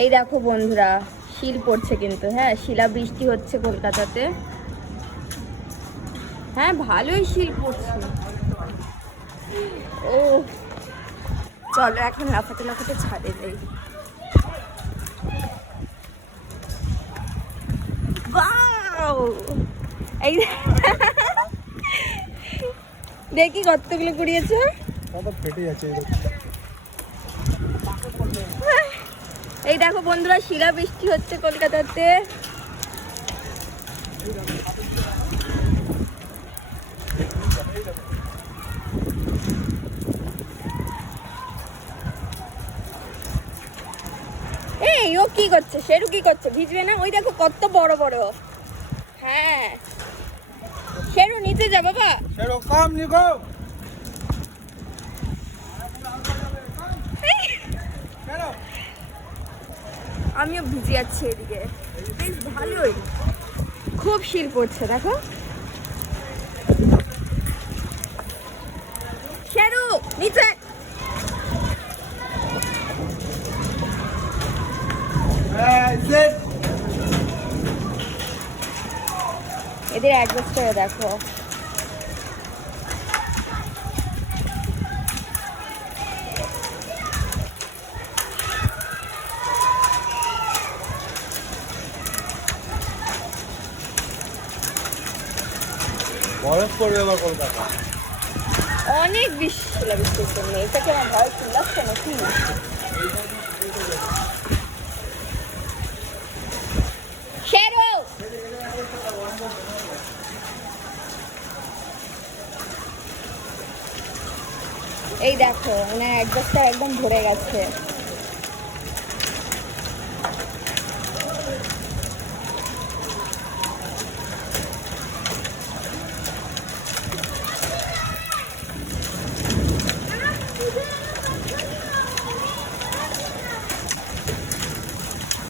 এই দেখো বন্ধুরা, শিল পড়ছে কিন্তু, হ্যাঁ শিলা বৃষ্টি হচ্ছে কলকাতাতে। হ্যাঁ ভালোই শিল পড়ছে। ও চলো এখন লাফাতে লাফাতে ছাদে যাই। এই দেখি কতগুলো কুড়িয়েছে। এই দেখো বন্ধুরা, শিলা বৃষ্টি হচ্ছে কলকাতাতে। এই ও কি করছে, শেরু কি করছে, ভিজবে না? ওই দেখো কত বড় বড়। হ্যাঁ শেরু নিচে যা বাবা। শেরু কাম নিগো। আমিও ভিজে যাচ্ছি এদিকে, বেশ ভালোই, খুব শিল পড়ছে দেখো। শেরু নিচে। এদের অ্যাডজাস্টারে দেখো। বরফ পড়বে এবার কলকাতা। অনেক বেশি শিলাবৃষ্টির জন্য এটাকে আমার ভয় ছিল লাগছে নাকি। শেরু এই দেখো, মানে অ্যাডজাস্টার একদম ভরে গেছে।